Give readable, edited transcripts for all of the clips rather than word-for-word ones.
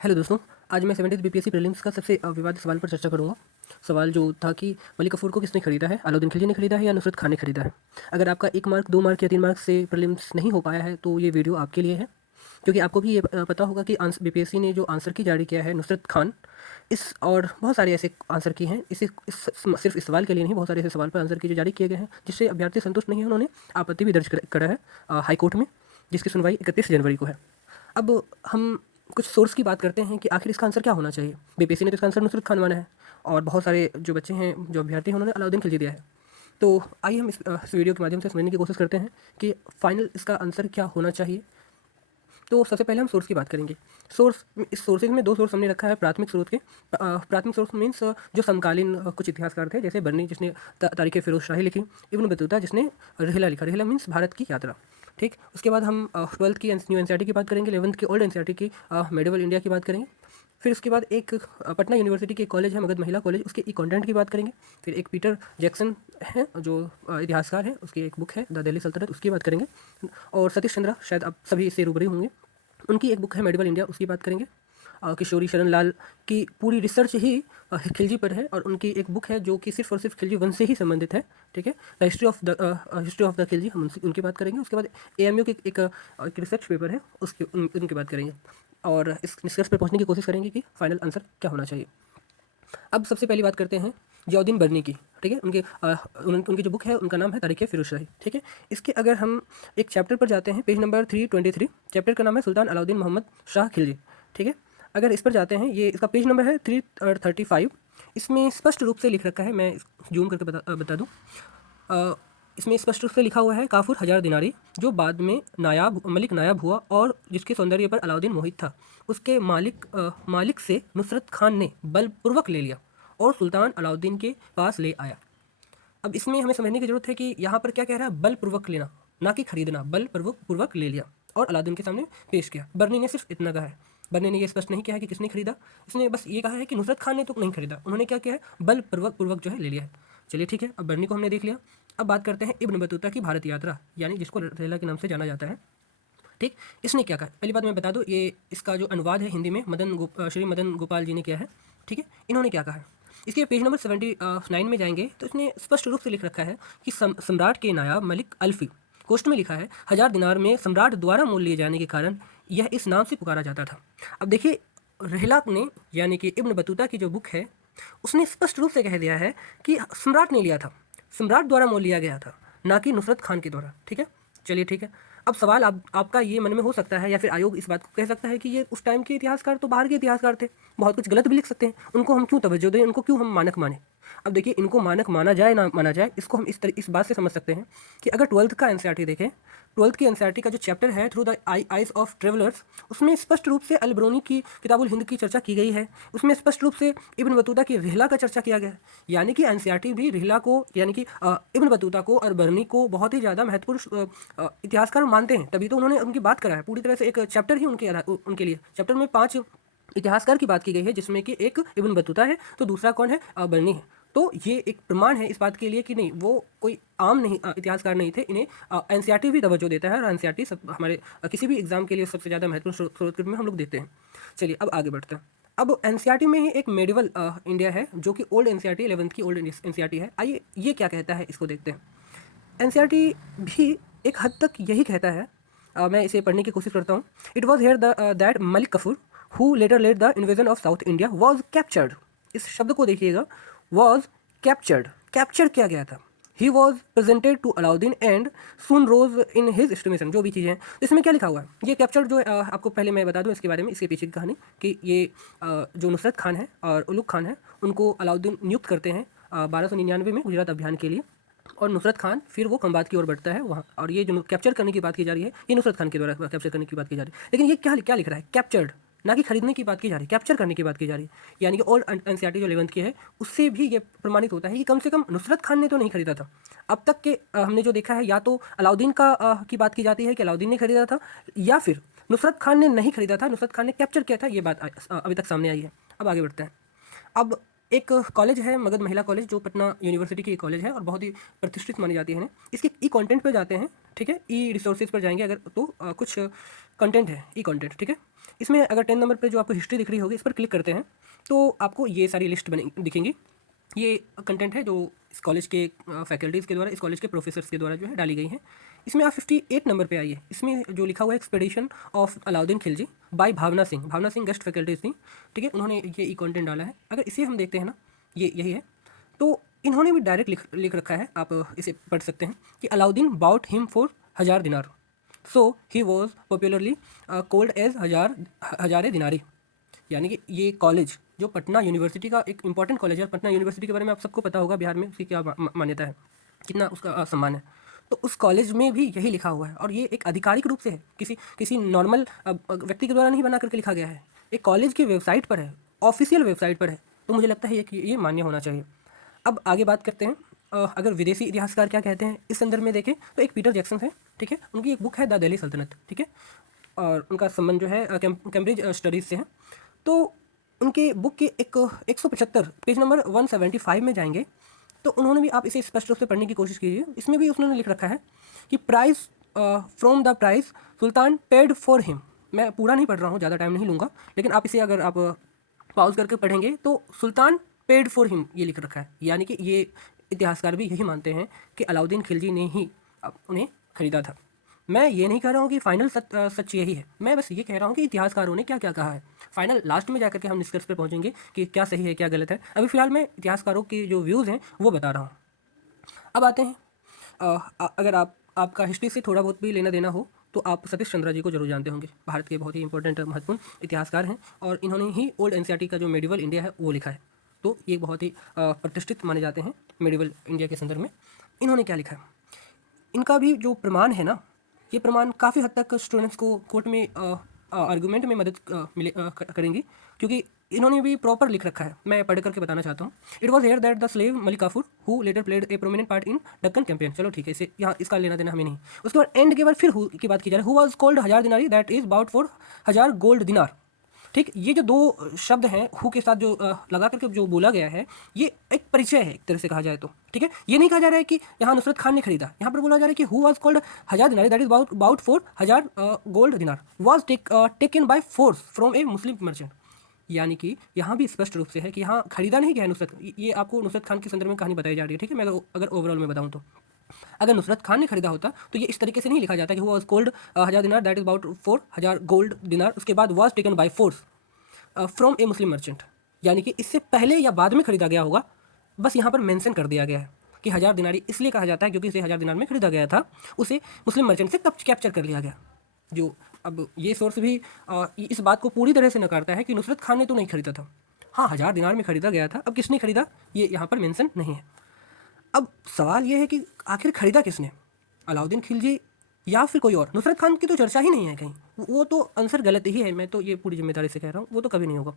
Hello दोस्तों। आज मैं 70th बीपीएससी प्रीलिम्स का सबसे विवादित सवाल पर चर्चा करूंगा। सवाल जो था कि मलिक कफूर को किसने खरीदा है, अलाउद्दीन खिलजी ने खरीदा है या नुसरत खान ने खरीदा है। अगर आपका 1 मार्क 2 मार्क या 3 मार्क से प्रीलिम्स नहीं हो पाया है तो ये वीडियो आपके लिए है, क्योंकि आपको भी ये पता होगा कि बीपीएससी ने जो आंसर की जारी किया है नुसरत खान, इस और बहुत सारे ऐसे आंसर की हैं, सिर्फ इस सवाल के लिए नहीं, बहुत सारे ऐसे सवाल पर आंसर की जो जारी किए गए हैं जिससे अभ्यर्थी संतुष्ट नहीं है, उन्होंने आपत्ति भी दर्ज करा है हाईकोर्ट में, जिसकी सुनवाई 31 जनवरी को है। अब हम कुछ सोर्स की बात करते हैं कि आखिर इसका आंसर क्या होना चाहिए। बीपीएससी ने तो इसका आंसर नुसरत खान माना है और बहुत सारे जो बच्चे हैं, जो अभ्यर्थी हैं, उन्होंने अलाउद्दीन खिलजी दिया है। तो आइए हम इस वीडियो के माध्यम से समझने की कोशिश करते हैं कि फाइनल इसका आंसर क्या होना चाहिए। तो सबसे पहले हम सोर्स की बात करेंगे। सोर्स, इस सोर्सेज में 2 सोर्स हमने रखा है प्राथमिक स्रोत के। प्राथमिक सोर्स मीन्स जो समकालीन कुछ इतिहासकार थे, जैसे बर्नी जिसने तारीख़ फ़िरोज़ शाही लिखी, इब्न बतूता जिसने रिहला लिखा। रिहला मीन्स भारत की यात्रा। ठीक, उसके बाद हम 12th की न्यू एनसीईआरटी की बात करेंगे, 11th की ओल्ड एनसीईआरटी की मेडिवल इंडिया की बात करेंगे। फिर उसके बाद एक पटना यूनिवर्सिटी की एक कॉलेज है, मगध महिला कॉलेज, उसके ई कंटेंट की बात करेंगे। फिर एक पीटर जैक्सन है जो इतिहासकार हैं, उसकी एक बुक है द दिल्ली सल्तनत, उसकी बात करेंगे। और सतीश चंद्रा, शायद आप सभी इससे रूबरू होंगे, उनकी एक बुक है मेडिवल इंडिया, उसकी बात करेंगे। किशोरी शरण लाल की पूरी रिसर्च ही खिलजी पर है और उनकी एक बुक है जो कि सिर्फ और सिर्फ खिलजी वंश से ही संबंधित है। ठीक है, the history of the Khilji, हम उनकी बात करेंगे। उसके बाद एएमयू की एक रिसर्च पेपर है, उनकी बात करेंगे और इस निष्कर्ष पर पहुंचने की कोशिश करेंगे कि फाइनल आंसर क्या होना चाहिए। अब सबसे पहली बात करते हैं जियाउद्दीन बर्नी की। ठीक है, उनकी जो बुक है उनका नाम है तारीख़ फ़िरोज़ शाही। ठीक है, इसके अगर हम एक चैप्टर पर जाते हैं, पेज नंबर 323, चैप्टर का नाम है सुल्तान अलाउद्दीन मोहम्मद शाह खिलजी। ठीक है, अगर इस पर जाते हैं, ये इसका पेज नंबर है 335। इसमें स्पष्ट रूप से लिख रखा है, मैं जूम करके बता दूँ। इसमें स्पष्ट रूप से लिखा हुआ है काफूर हजार दिनारी, जो बाद में मलिक नायाब हुआ और जिसके सौंदर्य पर अलाउद्दीन मोहित था, उसके मालिक से नुसरत खान ने बलपूर्वक ले लिया और सुल्तान अलाउद्दीन के पास ले आया। अब इसमें हमें समझने की जरूरत है कि यहाँ पर क्या कह रहा है, बलपूर्वक लेना, ना कि खरीदना। बलपूर्वक ले लिया और अलाउद्दीन के सामने पेश किया। बर्नी ने सिर्फ इतना कहा है, बर्नी ने यह स्पष्ट नहीं किया है कि किसने खरीदा, इसने बस ये कहा है कि नुसरत खान ने तो नहीं खरीदा, उन्होंने क्या किया है, बलपूर्वक जो है ले लिया है। चलिए ठीक है, अब बर्नी को हमने देख लिया। अब बात करते हैं इब्न बतूता की भारत यात्रा, यानी जिसको रेला के नाम से जाना जाता है। ठीक, इसने क्या कहा, पहली बात मैं बता दूं, ये इसका जो अनुवाद है हिंदी में श्री मदन गोपाल जी ने किया है। ठीक है, इन्होंने क्या कहा है, इसके पेज नंबर 79 में जाएंगे तो इसने स्पष्ट रूप से लिख रखा है कि सम्राट के नायाब मलिक अल्फी, कोष्ट में लिखा है, 1000 दिनार में सम्राट द्वारा मोल लिए जाने के कारण यह इस नाम से पुकारा जाता था। अब देखिए, रेहला ने यानी कि इब्न बतूता की जो बुक है, उसने स्पष्ट रूप से कह दिया है कि सम्राट ने लिया था, सम्राट द्वारा मोल लिया गया था, ना कि नुसरत खान के द्वारा। ठीक है, चलिए ठीक है। अब सवाल आपका ये मन में हो सकता है, या फिर आयोग इस बात को कह सकता है कि ये उस टाइम के इतिहासकार तो बाहर के इतिहासकार थे, बहुत कुछ गलत भी लिख सकते हैं, उनको हम क्यों तवज्जो दें, उनको क्यों हम मानक माने। अब देखिए, इनको मानक माना जाए ना माना जाए, इसको हम इस बात से समझ सकते हैं कि अगर 12th का एनसीईआरटी देखें, 12th की एनसीईआरटी का जो चैप्टर है through the eyes of travellers, उसमें स्पष्ट रूप से अल बरूनी की किताबुल हिंद की चर्चा की गई है। उसमें स्पष्ट रूप से इब्न बतूता की रिहला का चर्चा किया गया है, यानी कि एनसीईआरटी भी रिहला को, यानी कि इब्न बतूता को और बर्नी को बहुत ही ज़्यादा महत्वपूर्ण इतिहासकार मानते हैं, तभी तो उन्होंने उनकी बात करा है। पूरी तरह से एक चैप्टर ही उनके लिए, चैप्टर में 5 इतिहासकार की बात की गई है, जिसमें कि एक इब्न बतूता है, तो दूसरा कौन है, बर्नी है। तो ये एक प्रमाण है इस बात के लिए कि नहीं, वो कोई आम नहीं इतिहासकार नहीं थे, इन्हें एनसीईआरटी भी तवज्जो देता है और एनसीईआरटी सब हमारे किसी भी एग्जाम के लिए सबसे ज़्यादा महत्वपूर्ण स्रोत के रूप में हम लोग देते हैं। चलिए अब आगे बढ़ते हैं। अब एनसीईआरटी में ही एक मेडिवल इंडिया है, जो कि ओल्ड एनसीईआरटी 11th की ओल्ड एनसीईआरटी है। आइए ये क्या कहता है, इसको देखते हैं। एनसीईआरटी भी एक हद तक यही कहता है, मैं इसे पढ़ने की कोशिश करता हूँ। It was here that Malik Kafur who later led the invasion of South India was captured. इस शब्द को देखिएगा, वॉज कैप्चर्ड, कैप्चर किया गया था। He was presented to Alauddin and soon rose in his estimation, जो भी चीज़ें हैं। इसमें क्या लिखा हुआ है, ये कैप्चर जो आपको पहले मैं बता दूं इसके बारे में, इसके पीछे की कहानी, कि ये जो नुसरत खान है और उलुग खान है, उनको अलाउद्दीन नियुक्त करते हैं 1299 में गुजरात अभियान के लिए, और नुसरत खान फिर वो खंबात की ओर बढ़ता है वहाँ, और ये जो कैप्चर करने की बात की जा रही है, ये नुसरत खान के द्वारा कैप्चर करने की बात की जा रही है। लेकिन ये क्या क्या लिख रहा है, कैप्चर्ड, ना कि खरीदने की बात की जा रही है, कैप्चर करने की बात की जा रही है। यानी कि ओल्ड एनसीईआरटी जो 11th की है, उससे भी ये प्रमाणित होता है कि कम से कम नुसरत खान ने तो नहीं खरीदा था। अब तक के हमने जो देखा है, या तो अलाउद्दीन की बात की जाती है कि अलाउद्दीन ने खरीदा था, या फिर नुसरत खान ने नहीं खरीदा था, नुसरत खान ने कैप्चर किया था, ये बात अभी तक सामने आई है। अब आगे बढ़ते हैं। अब एक कॉलेज है मगध महिला कॉलेज, जो पटना यूनिवर्सिटी की कॉलेज है और बहुत ही प्रतिष्ठित मानी जाती है। इसके ई कंटेंट पे जाते हैं, ठीक है, ई रिसोर्सेज पर जाएंगे अगर, तो कुछ कंटेंट है, ई कंटेंट, ठीक है। इसमें अगर 10 नंबर पे जो आपको हिस्ट्री दिख रही होगी, इस पर क्लिक करते हैं तो आपको ये सारी लिस्ट बनी दिखेंगी। ये कंटेंट है जो इस कॉलेज के फैकल्टीज़ के द्वारा, इस कॉलेज के प्रोफेसर्स के द्वारा जो है डाली गई हैं। इसमें आप 58 नंबर पे आइए। इसमें जो लिखा हुआ है expedition of Alauddin Khilji by Bhavna Singh. Bhavna Singh guest faculties थी, ठीक है, उन्होंने ये ई कंटेंट डाला है। अगर इसे हम देखते हैं ना, ये यही है, तो इन्होंने भी डायरेक्ट लिख रखा है, आप इसे पढ़ सकते हैं कि Alauddin bought him for 1000 dinar, so he was popularly called as Hazare Dinari. यानी कि ये कॉलेज जो पटना यूनिवर्सिटी का एक इंपॉर्टेंट कॉलेज है, पटना यूनिवर्सिटी के बारे में आप सबको पता होगा बिहार में उसकी क्या मान्यता है, कितना उसका सम्मान है। तो उस कॉलेज में भी यही लिखा हुआ है और ये एक आधिकारिक रूप से है, किसी नॉर्मल व्यक्ति के द्वारा नहीं बना करके लिखा गया है। एक कॉलेज की वेबसाइट पर है, ऑफिशियल वेबसाइट पर है, तो मुझे लगता है कि ये मान्य होना चाहिए। अब आगे बात करते हैं, अगर विदेशी इतिहासकार क्या कहते हैं इस संदर्भ में देखें तो एक पीटर जैक्सन है, ठीक है, उनकी एक बुक है द दिल्ली सल्तनत, ठीक है, और उनका संबंध जो है कैम्ब्रिज स्टडीज़ से है। तो उनके बुक के एक 175 पेज नंबर 175 में जाएंगे तो उन्होंने भी, आप इसे स्पष्ट रूप से पढ़ने की कोशिश कीजिए, इसमें भी उन्होंने लिख रखा है कि price from the price Sultan paid for him. मैं पूरा नहीं पढ़ रहा हूँ, ज़्यादा टाइम नहीं लूँगा, लेकिन आप इसे अगर आप पॉज करके पढ़ेंगे तो सुल्तान पेड फॉर हिम ये लिख रखा है। यानी कि ये इतिहासकार भी यही मानते हैं कि अलाउद्दीन खिलजी ने ही उन्हें खरीदा था। मैं ये नहीं कह रहा हूँ कि फाइनल सच यही है, मैं बस ये कह रहा हूँ कि इतिहासकारों ने क्या क्या कहा है। फाइनल लास्ट में जाकर के हम निष्कर्ष पर पहुँचेंगे कि क्या सही है क्या गलत है। अभी फिलहाल मैं इतिहासकारों के जो व्यूज़ हैं वो बता रहा हूँ। अब आते हैं, अगर आपका हिस्ट्री से थोड़ा बहुत भी लेना देना हो तो आप सतीश चंद्रा जी को जरूर जानते होंगे। भारत के बहुत ही इंपॉर्टेंट महत्वपूर्ण इतिहासकार हैं और इन्होंने ही ओल्ड एनसीईआरटी का जो मेडिवल इंडिया है वो लिखा है। तो ये बहुत ही प्रतिष्ठित माने जाते हैं मेडिवल इंडिया के संदर्भ में। इन्होंने क्या लिखा है, इनका भी जो प्रमाण है ना, ये प्रमाण काफ़ी हद तक स्टूडेंट्स को कोर्ट में आर्गूमेंट में मदद करेंगी, क्योंकि इन्होंने भी प्रॉपर लिख रखा है। मैं पढ़ करके बताना चाहता हूँ। It was here that the slave Malik Kafur who later played a prominent part in Deccan campaign. चलो ठीक है, इसे यहाँ इसका लेना देना हमें नहीं। उसके बाद एंड के बाद फिर हु की बात की जा रही है, who was called 1000 Dinari that is bought for 1000 gold dinar. ठीक, ये जो दो शब्द हैं हु के साथ जो लगा करके जो बोला गया है, ये एक परिचय है एक तरह से कहा जाए तो, ठीक है। ये नहीं कहा जा रहा है कि यहाँ नुसरत खान ने खरीदा, यहाँ पर बोला जा रहा है कि who was called 1000 dinar that is bought for 1000 gold dinar was taken by force from a Muslim merchant. यानी कि यहाँ भी स्पष्ट रूप से है कि यहाँ खरीदा नहीं गया है नुसरत, ये आपको नुसरत खान के संदर्भ में कहानी बताई जा रही है, ठीक है। मैं अगर ओवरऑल में बताऊँ तो अगर नुसरत खान ने खरीदा होता तो ये इस तरीके से नहीं लिखा जाता कि वो was called 1000 dinar that is bought for 1000 gold dinar, उसके बाद was taken by force from a Muslim merchant. यानी कि इससे पहले या बाद में खरीदा गया होगा, बस यहाँ पर मेंशन कर दिया गया है कि 1000 दिनारी इसलिए कहा जाता है क्योंकि इसे 1000 दिनार में खरीदा गया था, उसे मुस्लिम मर्चेंट से कैप्चर कर लिया गया। जो अब ये सोर्स भी इस बात को पूरी तरह से नकारता है कि नुसरत खान ने तो नहीं खरीदा था। हाँ, 1000 दिनार में खरीदा गया था, अब किसने खरीदा ये यहाँ पर मेंशन नहीं है। अब सवाल ये है कि आखिर खरीदा किसने, अलाउद्दीन खिलजी या फिर कोई और। नुसरत खान की तो चर्चा ही नहीं है कहीं, वो तो आंसर गलत ही है, मैं तो ये पूरी जिम्मेदारी से कह रहा हूँ, वो तो कभी नहीं होगा।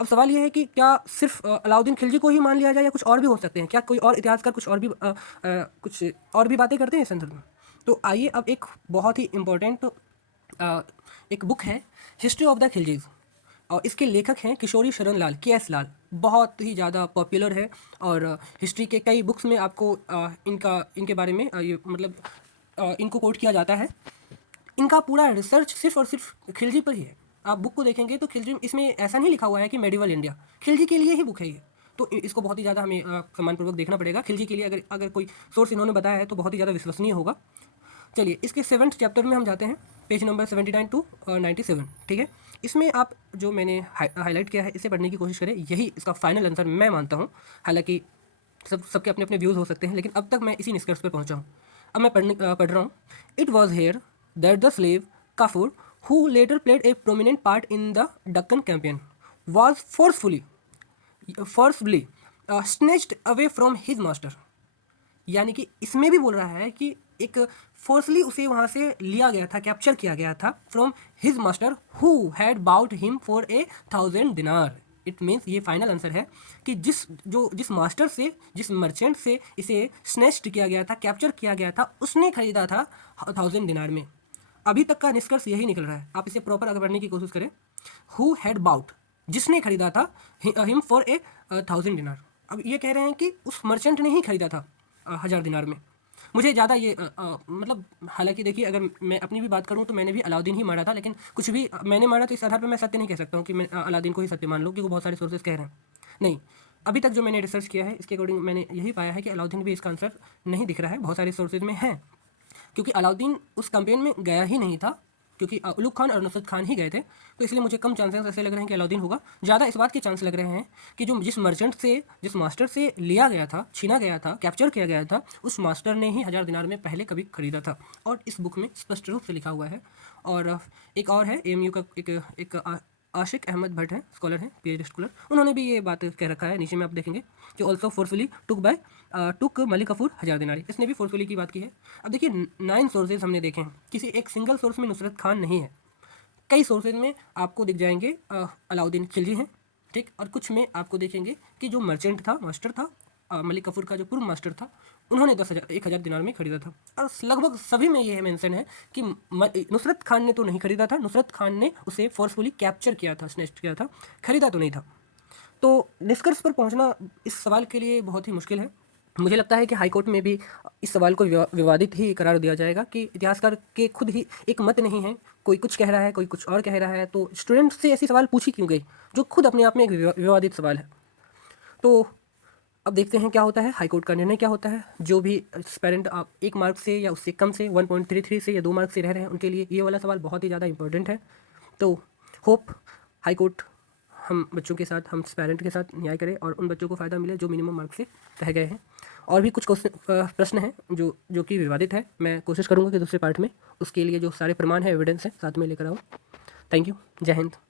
अब सवाल ये है कि क्या सिर्फ अलाउद्दीन खिलजी को ही मान लिया जाए या कुछ और भी हो सकते हैं, क्या कोई और इतिहासकार कुछ और भी बातें करते हैं इस संदर्भ में। तो आइए, अब एक बहुत ही इम्पोर्टेंट एक बुक है हिस्ट्री ऑफ द खिलजीज और इसके लेखक हैं किशोरी शरण लाल, KS लाल, बहुत ही ज़्यादा पॉपुलर है और हिस्ट्री के कई बुक्स में आपको इनके बारे में ये मतलब इनको कोट किया जाता है। इनका पूरा रिसर्च सिर्फ और सिर्फ खिलजी पर ही है। आप बुक को देखेंगे तो खिलजी, इसमें ऐसा नहीं लिखा हुआ है कि मेडिवल इंडिया, खिलजी के लिए ही बुक है ये, तो इसको बहुत ही ज़्यादा हमें सम्मानपूर्वक देखना पड़ेगा। खिलजी के लिए अगर कोई सोर्स इन्होंने बताया है तो बहुत ही ज़्यादा विश्वसनीय होगा। चलिए, इसके 7th चैप्टर में हम जाते हैं, पेज नंबर 79 टू 97, ठीक है। इसमें आप जो मैंने हाईलाइट किया है इसे पढ़ने की कोशिश करें, यही इसका फाइनल आंसर मैं मानता हूँ। हालांकि सबके अपने अपने व्यूज़ हो सकते हैं, लेकिन अब तक मैं इसी निष्कर्ष पर पहुँचा हूँ। अब मैं पढ़ रहा हूँ। It was here that the slave Kafur who later played a prominent part in the Deccan campaign was forcefully snatched away from his master. यानी कि इसमें भी बोल रहा है कि एक फोर्सली उसे वहाँ से लिया गया था, कैप्चर किया गया था, from his master who had bought him for 1000 dinar. It means ये फाइनल आंसर है कि जिस मास्टर से, जिस मर्चेंट से इसे स्नेच्ड किया गया था, कैप्चर किया गया था, उसने खरीदा था 1000 दिनार में। अभी तक का निष्कर्ष यही निकल रहा है। आप इसे प्रॉपर अगर पढ़ने की कोशिश करें, हु हैड बाउट, जिसने खरीदा था, हिम फॉर 1000 दिनार। अब ये कह रहे हैं कि उस मर्चेंट ने ही खरीदा था 1000 दिनार में। मुझे ज़्यादा ये मतलब हालाँकि देखिए, अगर मैं अपनी भी बात करूँ तो मैंने भी अलाउद्दीन ही मारा था, लेकिन कुछ भी मैंने मारा तो इस आधार पे मैं सत्य नहीं कह सकता हूँ कि मैं अलाउद्दीन को ही सत्य मान लूँ, क्योंकि बहुत सारे सोर्सेज़ कह रहे हैं। नहीं, अभी तक जो मैंने रिसर्च किया है इसके अकॉर्डिंग मैंने यही पाया है कि अलाउद्दीन भी इसका आंसर नहीं दिख रहा है, बहुत सारे सोर्सेज़ में है। क्योंकि अलाउद्दीन उस कैंपेन में गया ही नहीं था, क्योंकि उलुग खान और नुसरत खान ही गए थे, तो इसलिए मुझे कम चांसेस ऐसे लग रहे हैं कि अलाउद्दीन होगा। ज़्यादा इस बात के चांस लग रहे हैं कि जो जिस मर्चेंट से, जिस मास्टर से लिया गया था, छीना गया था, कैप्चर किया गया था, उस मास्टर ने ही 1000 दिनार में पहले कभी खरीदा था, और इस बुक में स्पष्ट रूप से लिखा हुआ है। और एक और है, एएमयू का एक आशिक अहमद भट्ट है, स्कॉलर हैं, पीएचडी स्कॉलर, उन्होंने भी ये बात कह रखा है, नीचे में आप देखेंगे कि ऑल्सो फोर्सफुली टुक मलिक कफूर 1000 दिनारी, इसने भी फोर्सफुली की बात की है। अब देखिए 9 सोर्सेज हमने देखे हैं, किसी एक सिंगल सोर्स में नुसरत खान नहीं है, कई सोर्सेज में आपको दिख जाएंगे अलाउद्दीन खिलजी हैं, ठीक, और कुछ में आपको देखेंगे कि जो मर्चेंट था, मास्टर था, मलिक कफूर का जो पूर्व मास्टर था, उन्होंने 10,000 दिनार में खरीदा था। और लगभग सभी में ये मेंशन है कि नुसरत खान ने तो नहीं खरीदा था, नुसरत खान ने उसे फोर्सफुली कैप्चर किया था, स्नैच किया था, खरीदा तो नहीं था। तो निष्कर्ष पर पहुंचना इस सवाल के लिए बहुत ही मुश्किल है। मुझे लगता है कि हाईकोर्ट में भी इस सवाल को विवादित ही करार दिया जाएगा, कि इतिहासकार के खुद ही एक मत नहीं है, कोई कुछ कह रहा है, कोई कुछ और कह रहा है, तो स्टूडेंट से ऐसी सवाल पूछी क्यों गई, जो खुद अपने आप में एक विवादित सवाल है। तो अब देखते हैं क्या होता है, हाईकोर्ट का निर्णय क्या होता है। जो भी एस्पायरेंट आप 1 मार्क से या उससे कम से 1.33 से या 2 मार्क से रह रहे हैं, उनके लिए ये वाला सवाल बहुत ही ज़्यादा इंपॉर्टेंट है। तो होप हाईकोर्ट हम बच्चों के साथ, हम पेरेंट के साथ न्याय करें और उन बच्चों को फ़ायदा मिले जो मिनिमम मार्क्स से रह गए हैं। और भी कुछ प्रश्न हैं जो कि विवादित है, मैं कोशिश करूँगा कि दूसरे पार्ट में उसके लिए जो सारे प्रमाण हैं, एविडेंस है, साथ में लेकर आऊँ। Thank you. जय हिंद।